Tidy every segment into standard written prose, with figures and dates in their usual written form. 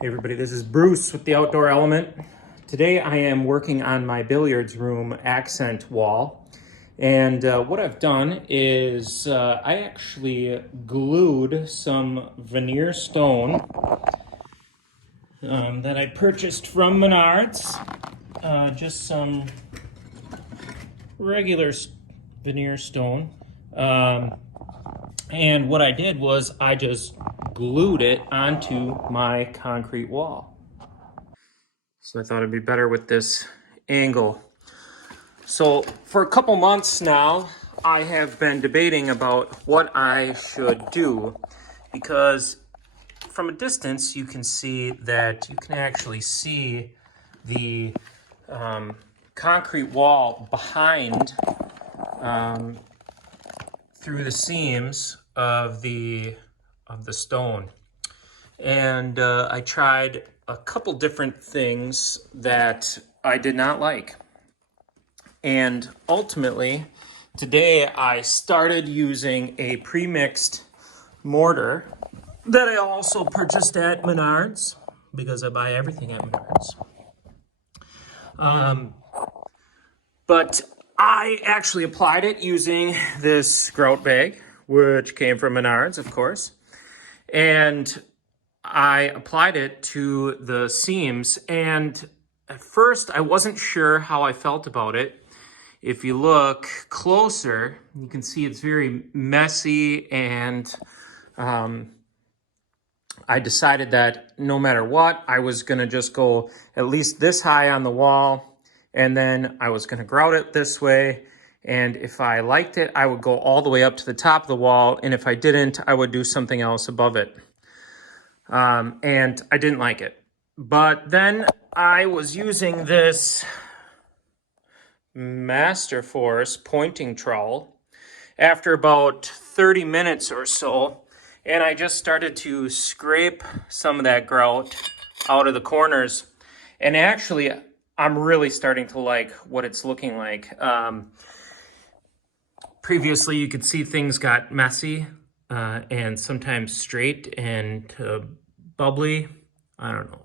Hey everybody, this is Bruce with the Outdoor Element. Today I am working on my billiards room accent wall. And what I've done is I actually glued some veneer stone that I purchased from Menards. Just some regular veneer stone. And what I did was I just glued it onto my concrete wall. So I thought it'd be better with this angle. So for a couple months now, I have been debating about what I should do, because from a distance you can see that you can actually see the concrete wall behind through the seams of the stone. And I tried a couple different things that I did not like. And ultimately, today I started using a pre-mixed mortar that I also purchased at Menards, because I buy everything at Menards. But I actually applied it using this grout bag, which came from Menards, of course. And I applied it to the seams, and at first I wasn't sure how I felt about it. If you look closer, you can see it's very messy, and I decided that no matter what, I was gonna just go at least this high on the wall, and then I was gonna grout it this way. And if I liked it, I would go all the way up to the top of the wall, and if I didn't, I would do something else above it. And I didn't like it. But then I was using this Master Force pointing trowel after about 30 minutes or so, and I just started to scrape some of that grout out of the corners. And actually, I'm really starting to like what it's looking like. Previously, you could see things got messy and sometimes straight and bubbly, I don't know,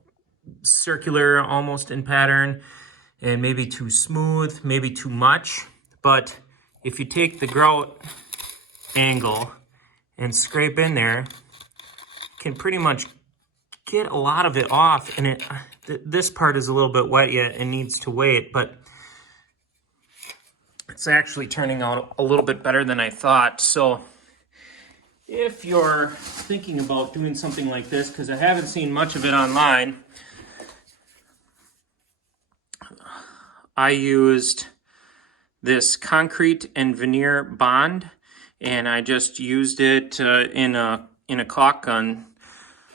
circular almost in pattern, and maybe too smooth, maybe too much. But if you take the grout angle and scrape in there, you can pretty much get a lot of it off. And this part is a little bit wet yet and needs to wait, but it's actually turning out a little bit better than I thought. So if you're thinking about doing something like this, because I haven't seen much of it online, I used this concrete and veneer bond, and I just used it in a caulk gun.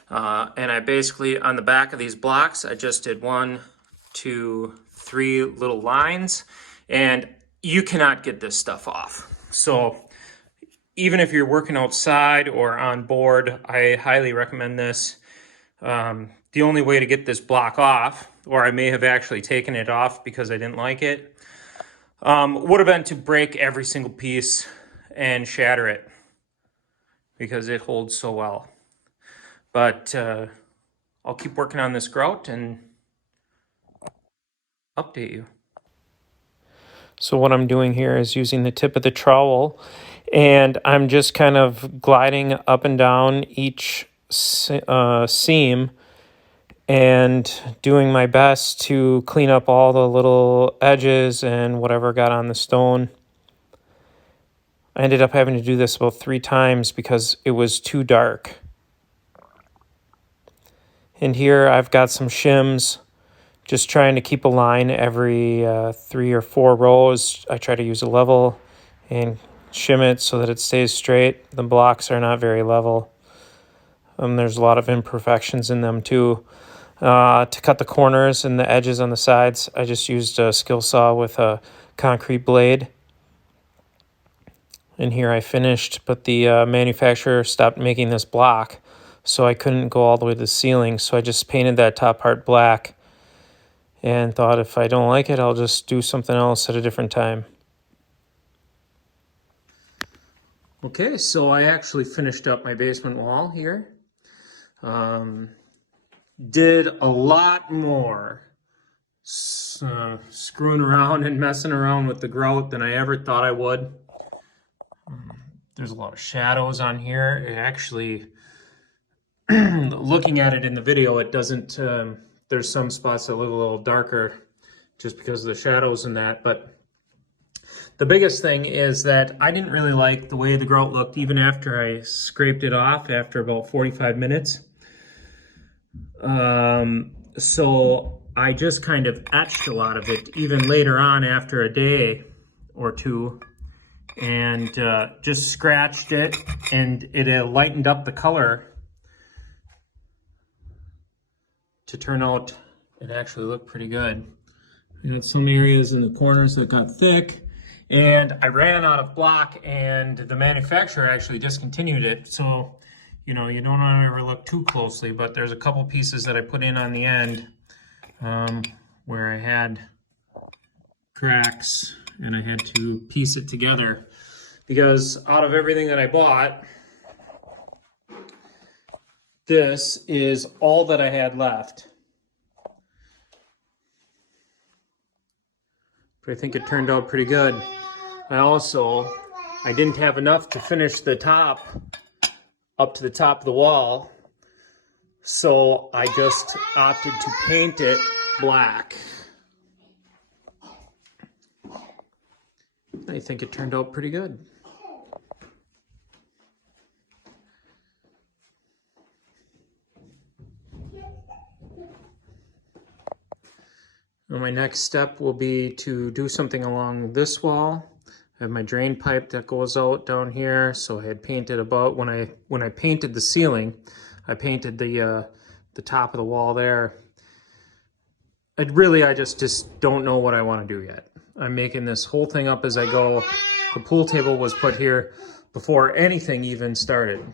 And I basically, on the back of these blocks, I just did 1, 2, 3 little lines, and you cannot get this stuff off. So even if you're working outside or on board, I highly recommend this. The only way to get this block off, or I may have actually taken it off because I didn't like it, would have been to break every single piece and shatter it, because it holds so well. But I'll keep working on this grout and update you. So what I'm doing here is using the tip of the trowel, and I'm just kind of gliding up and down each seam and doing my best to clean up all the little edges and whatever got on the stone. I ended up having to do this about 3 times because it was too dark. And here I've got some shims, just trying to keep a line every 3 or 4 rows. I try to use a level and shim it so that it stays straight. The blocks are not very level. There's a lot of imperfections in them too. To cut the corners and the edges on the sides, I just used a skill saw with a concrete blade. And here I finished, but the manufacturer stopped making this block, so I couldn't go all the way to the ceiling. So I just painted that top part black and thought, if I don't like it, I'll just do something else at a different time. Okay, so I actually finished up my basement wall here. did a lot more screwing around and messing around with the grout than I ever thought I would. There's a lot of shadows on here. It actually, looking at it in the video, it doesn't, there's some spots that look a little darker just because of the shadows and that. But the biggest thing is that I didn't really like the way the grout looked even after I scraped it off after about 45 minutes. So I just kind of etched a lot of it even later on after a day or two, and just scratched it, and it lightened up the color to turn out it actually looked pretty good. I got some areas in the corners that got thick, and I ran out of block, and the manufacturer actually discontinued it. So, you know, you don't want to ever look too closely, but there's a couple pieces that I put in on the end where I had cracks, and I had to piece it together because out of everything that I bought, this is all that I had left. But I think it turned out pretty good. I didn't have enough to finish the top up to the top of the wall, so I just opted to paint it black. I think it turned out pretty good. Well, my next step will be to do something along this wall. I have my drain pipe that goes out down here, so I had painted about, when I painted the ceiling, I painted the top of the wall there. I just don't know what I want to do yet. I'm making this whole thing up as I go. The pool table was put here before anything even started.